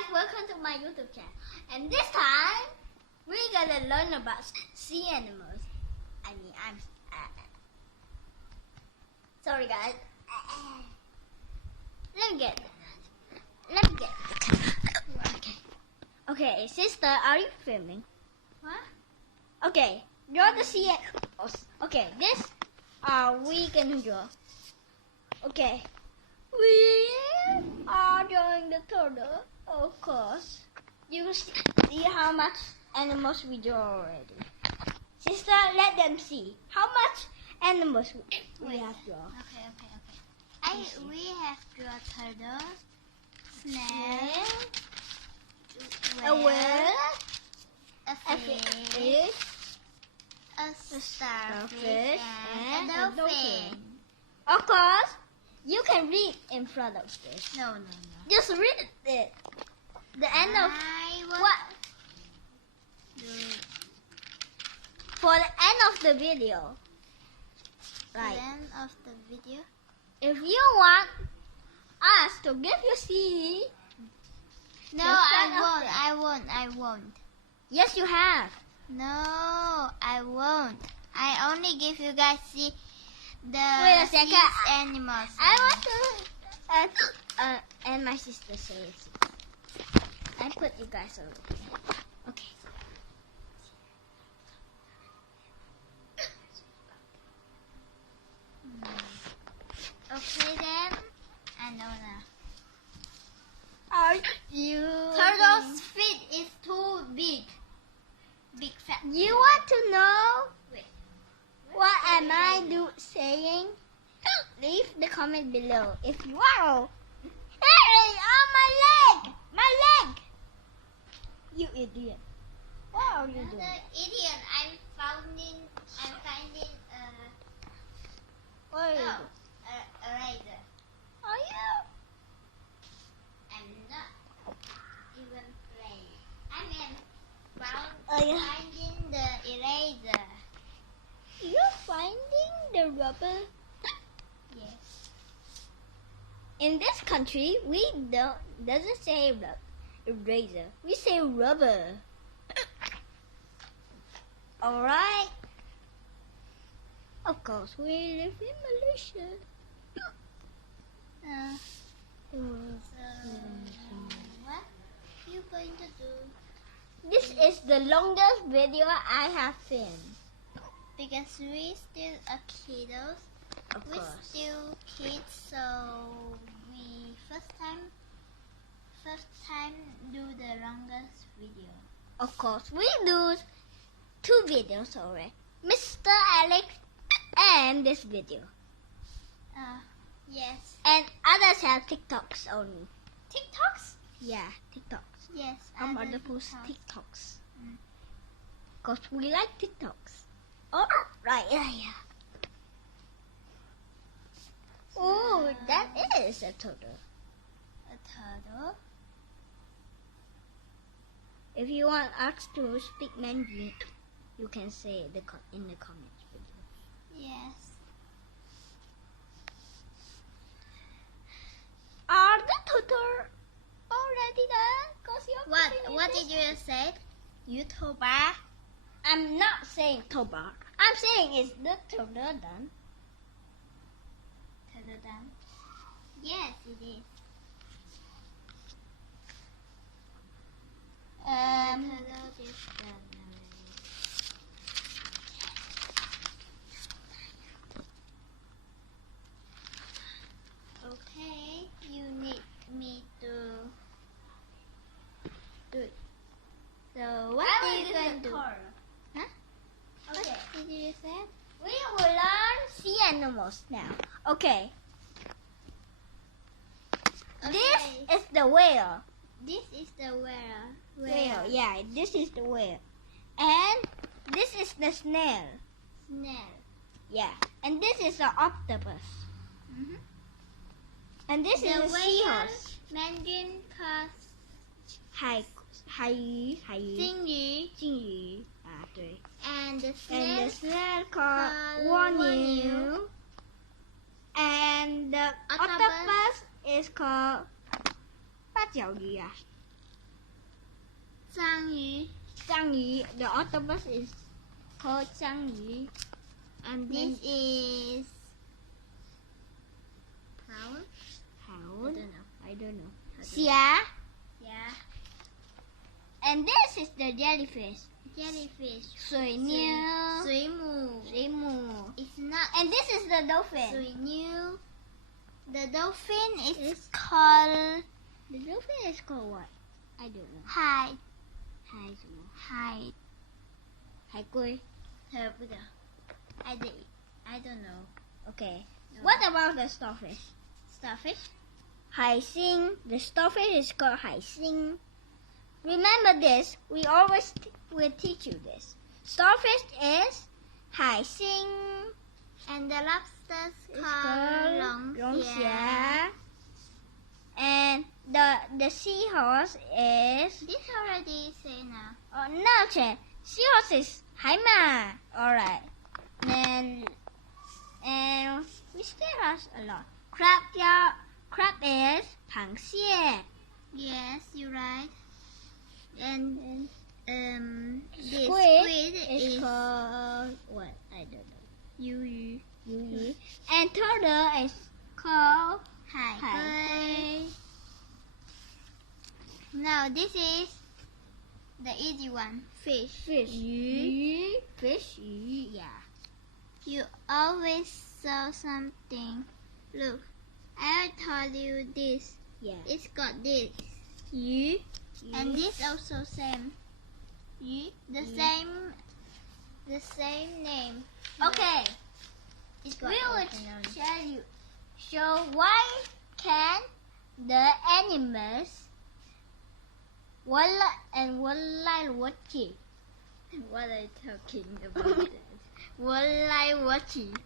guys, welcome to my YouTube channel. And this time, we're gonna learn about sea animals. I'm sorry guys. Let me get Okay, sister, are you filming? What? Okay, draw the sea animals. Okay, this we gonna draw. Okay. We are drawing the turtle, of course. You see how much animals we draw already. Sister, let them see how much animals we have drawn. Okay. We have drawn turtle, snail, A whale, a fish, a starfish, and a dolphin. Of course, you can read in front of this. No. Just read it. The end of for the end of the video. Right. The end of the video. If you want us to give you CD, No, I won't. Yes, you have. No, I won't. I only give you guys see the Wait a second. sea animals. I want to and my sister says I put you guys over here. Okay. Okay then. I know now. Are you Turtle's feet is too big. Big fat. You want to know Wait. what am I saying? Leave the comment below. If wow, hey, on my leg, you idiot! What are you doing? Another idiot. I'm finding What are you doing? a razor. Are you? I'm not even playing. I'm Oh, yeah. finding the eraser. You're finding the rubber. Yes. In this country, we doesn't say eraser. We say rubber. All right. Of course, we live in Malaysia. What are you going to do? This is the longest video I have filmed. Because we still are kiddos. Of We course. still kids, so we first time do the longest video. Of course, we do 2 videos already. Mr. Alex and this video. Yes. And others have TikToks only. TikToks? Yeah, TikToks. Yes. Our other mother posts TikToks. TikToks. Mm. Because we like TikToks. Oh, right, yeah. Oh, that is a turtle. A turtle. If you want us to speak Mandarin, you can say it in the comments below. Yes. Are the turtle already done? Cause you're What did you say? YouTuber? I'm not saying Tobar. I'm saying is the turtle done? Turtle done? Yes, it is. Turtle is done already. Okay, you need me to do it. So what are you going to do? Huh? Okay. What did you say? We will learn sea animals now. Okay. This is the whale. This is the whale. Whale, yeah, this is the whale. And this is the snail. Snail. Yeah. And this is the octopus. Mm-hmm. And this is The a seahorse. Mandarin calls 海鱼 金鱼 金鱼 对 and the And the snail snail called called Wanu. And the Octopus octopus is called 八角鱼啊章鱼. 章鱼. The octopus is called 章鱼. And this is prawn. How? I don't know. Yeah. And this is the jellyfish. Jellyfish. 水妞. 水母. 水母. It's not. And this is the dolphin. 水妞. The dolphin is called. The dolphin is called what? I don't know. 海. 海什么? 海. 海龟. I don't know. Okay. No. What about the starfish? Starfish. 海星. The starfish is called 海星. Remember this. We always will teach you this. Starfish is 海星. And the lobsters It's called called 龙虾. 龙虾. And the seahorse is This already say now. no, seahorse is 海马. Alright. And we still have a lot. Crab is 螃蟹. Yes, you're right. And this Squid is is called what? I don't know. 鱿鱼. And turtle is called 海龟. 海龟. Now this is the easy one. Fish. Fish. 鱼. Fish. 鱼. Yeah. You always saw something. Look, I told you this. Yeah. It's got this. 鱼. And this also same. The same name. Okay. It's We got will show why can the animals watching. What are you talking about? Watching.